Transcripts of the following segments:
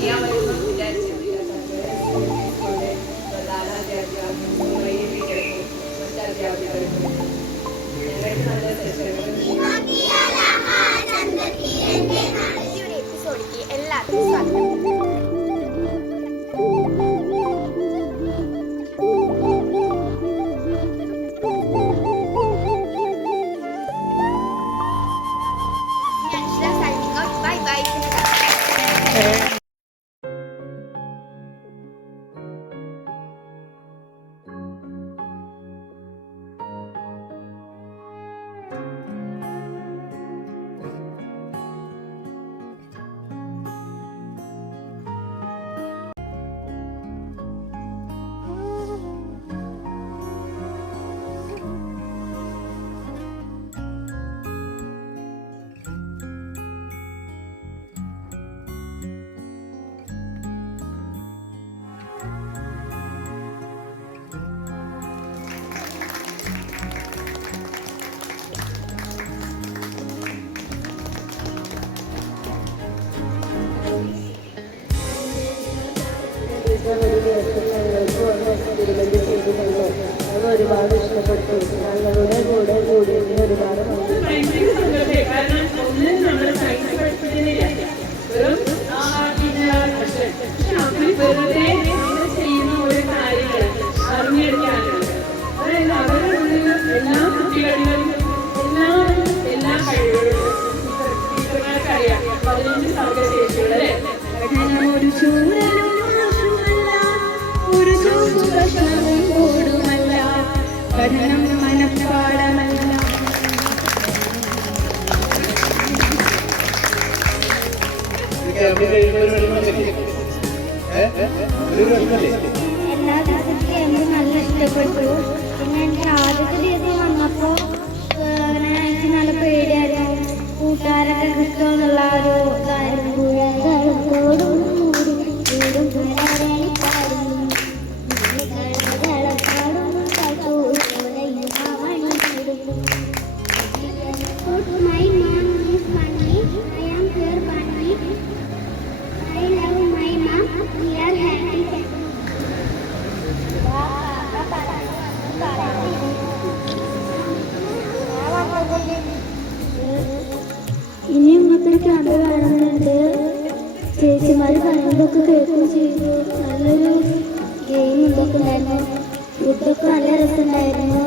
ചെയ്യാൻ വിചാരിച്ചിട്ടില്ല. പ്രധാന അധ്യാപികർക്കും മറ്റധ്യാപികർക്കും ഞങ്ങൾക്ക് നല്ല സെഷനുകൾ എല്ലാവർക്കും സ്വാഗതം. ഒരുപാട് ഇഷ്ടപ്പെട്ടു. ഞങ്ങളുടെ കൂടെ കൂടിയതിന് ഒരുപാട് ചെയ്യുന്ന ഒരു കാര്യങ്ങൾ അറിഞ്ഞെടുക്കാനുണ്ട്. അതായത് അവരുടെ എല്ലാ കുട്ടികളിലും എല്ലാ കഴിവുകളും ടീച്ചർമാർക്കറിയാം. 15 സർഗശേഷികളല്ലേ. ഒരു ചൂരലും ഒരു കൂടുമല്ല പഠനം മനഃപ്പാടമല്ല. എല്ലാ ദിവസവും എനിക്ക് നല്ല ഇഷ്ടപ്പെട്ടു. പിന്നെ എനിക്ക് ആദ്യത്തെ ദിവസം വന്നപ്പോൾ എനിക്ക് നല്ല പേടിയായിരുന്നു. കൂട്ടുകാരൊക്കെ കിട്ടുമെന്നുള്ള ഒരു ഇതായിരുന്നു. ഇനിയും ഒത്തിരി ക്യാമ്പ് കാണുന്നുണ്ട്. ചേച്ചിമാർ പറയുന്നതൊക്കെ കേൾക്കുകയും ചെയ്തു. നല്ലൊരു ഗെയിം ഇതൊക്കെ ഉണ്ടായിരുന്നു. ഫുഡൊക്കെ നല്ല രസമുണ്ടായിരുന്നു.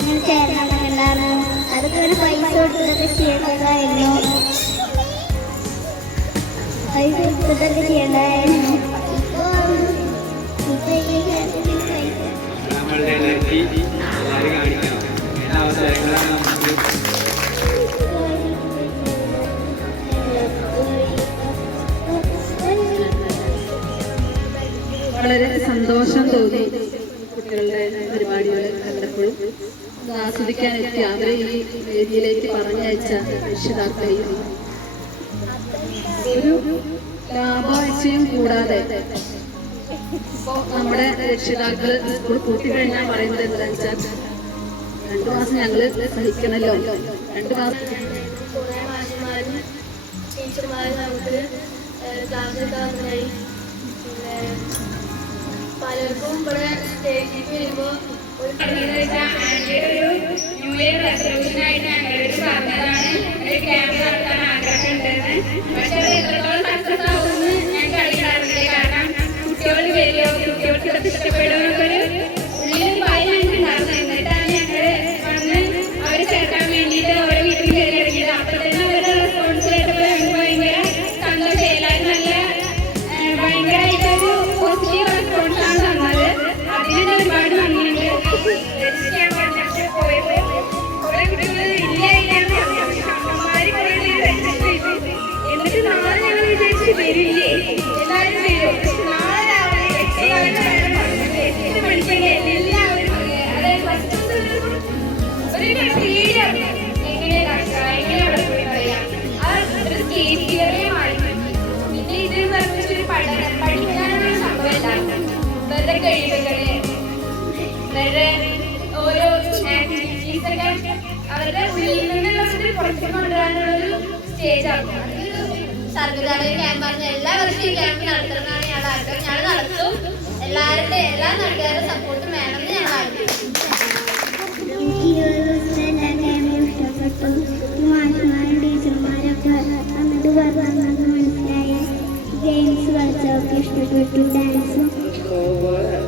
ഇങ്ങനെ ചേർന്നിട്ടുണ്ടായിരുന്നു. അതൊക്കെ ഒരു പൈസ കൊടുത്തതൊക്കെ ചെയ്യേണ്ടതായിരുന്നു. വളരെ സന്തോഷം തോന്നി. കുട്ടികളുടെ പരിപാടികൾ കണ്ടപ്പോഴും ആസ്വദിക്കാൻ എത്തി അവരെ ഈ വേദിയിലേക്ക് പറഞ്ഞയച്ച രക്ഷിതാക്കളെയും ഒരു ലാഭവാഴ്ചയും കൂടാതെ ഇപ്പോൾ നമ്മുടെ രക്ഷിതാക്കൾ സ്കൂൾ കൂട്ടിക്കഴിഞ്ഞാൽ പറയുന്നത് എന്താണെന്ന് വെച്ചാൽ 2 മാസം ഞങ്ങൾ സഹിക്കണല്ലോ. 2 മാസം ടീച്ചർമാരും നമുക്ക് ക്ലാസ് എടുക്കാറുണ്ടായി. പിന്നെ പലർക്കും ഇവിടെ സ്റ്റേജിൽ വരുമ്പോൾ ഒരു ന്യൂ ഇയർ റെസൊല്യൂഷനായിട്ട് ഞങ്ങളൊരു പറഞ്ഞതാണ് ഒരു ക്യാമ്പ് നടത്താൻ ആഗ്രഹമുണ്ടെന്ന്. പക്ഷെ അത് എത്രത്തോളം സക്സസ് ആവുമെന്ന് ഞാൻ കളിക്കാറില്ല. കാരണം കുട്ടികൾ വരിക, കുട്ടികൾക്ക് ഇതൊക്കെ ഇഷ്ടപ്പെടുന്നൊക്കെ ഉള്ളിലൊരു ഭയം ഞങ്ങൾക്ക് ഉണ്ടായിരുന്നു. എന്നിട്ടാണ് ഞങ്ങൾ വന്ന് അവരെ ചേർക്കാൻ വേണ്ടിയിട്ട് ഓരോ വീട്ടിൽ കയറി ഇറങ്ങിയത്. അപ്പോൾ തന്നെ അവരുടെ റെസ്പോൺസ് കേട്ടപ്പോൾ ഞങ്ങൾക്ക് ഭയങ്കര സന്തോഷം. എല്ലാവരും നല്ല ഭയങ്കരമായിട്ടൊരു പോസിറ്റീവ് റെസ്പോൺസാണ് തന്നത്. അതിന് ഒരുപാട് നന്ദിയുണ്ട്. കുറെ കുട്ടികൾ ഇല്ല ഇല്ലാന്ന് പറഞ്ഞു. അമ്മമാര് കുറെ രജിസ്റ്റർ ചെയ്തു. എന്നിട്ട് നാളെ ഞങ്ങൾ സ്റ്റേജ് ആക്കും. സർവ്വകലാശാല ക്യാമ്പ് പറഞ്ഞ എല്ലാ വർഷവും ഈ ക്യാമ്പ് നടത്തുന്നതാണ് ഞങ്ങൾ ആഗ്രഹം. ഞങ്ങൾ നടത്തും. എല്ലാ നാട്ടുകാരുടെ സപ്പോർട്ടും വേണമെന്ന് ഞങ്ങൾ ആഗ്രഹിക്കുന്നു. എനിക്ക് ഈ ഒരു ദിവസത്തെ എല്ലാ ക്യാമ്പും ഇഷ്ടപ്പെട്ടു. മാഷുമാരും ടീച്ചർമാരൊക്കെ വന്നിട്ട് പറഞ്ഞത് മനസ്സിലായി. ഗെയിംസ് കളിച്ചതൊക്കെ ഇഷ്ടപ്പെട്ടു. ഡാൻസും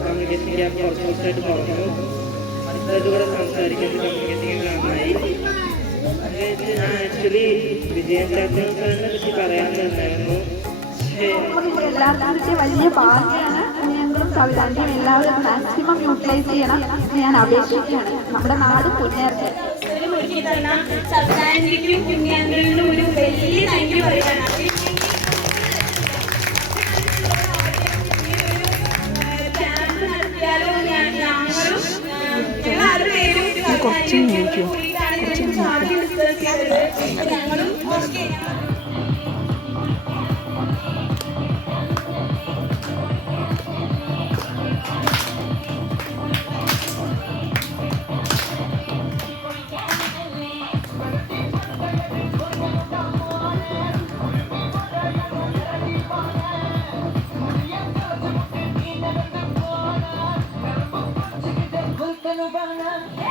കമ്മ്യൂണിക്കേഷൻ ക്യാമ്പ് കുറച്ച് ദിവസമായിട്ട് പറഞ്ഞു. അടുത്തതിലൂടെ സംസാരിക്കുന്നത് കമ്മ്യൂണിക്കേഷൻ നന്നായി. ഞാൻ ആക്ച്വലി വിജയൻ ചാത്തനെ പറ്റി പറയാൻ തന്നായിരുന്നു. എല്ലാവർക്കും വലിയ ഭാഗ്യമാണ്. ഞങ്ങളും കവിതാഞ്ജലി എല്ലാവരും മാക്സിമം യൂട്ടിലൈസ് ചെയ്യണം എന്ന് ഞാൻ അപേക്ഷിക്കുകയാണ്. നമ്മുടെ നാട് മുന്നേറട്ടെ. ഒരുക്കി തന്ന സബ്സാൻഡിക്കും കുഞ്ഞാന്തലിനും ഒരു വലിയ താങ്ക് യു പറയുകയാണ്. ക്യാമ്പ് നടത്തിയാലോ ഞങ്ങളും ഞങ്ങളാറ് പേരും ആദ്യം ഡിസ്കസ് ചെയ്തത് ഞങ്ങളും ഓക്കെ. Volcano banana.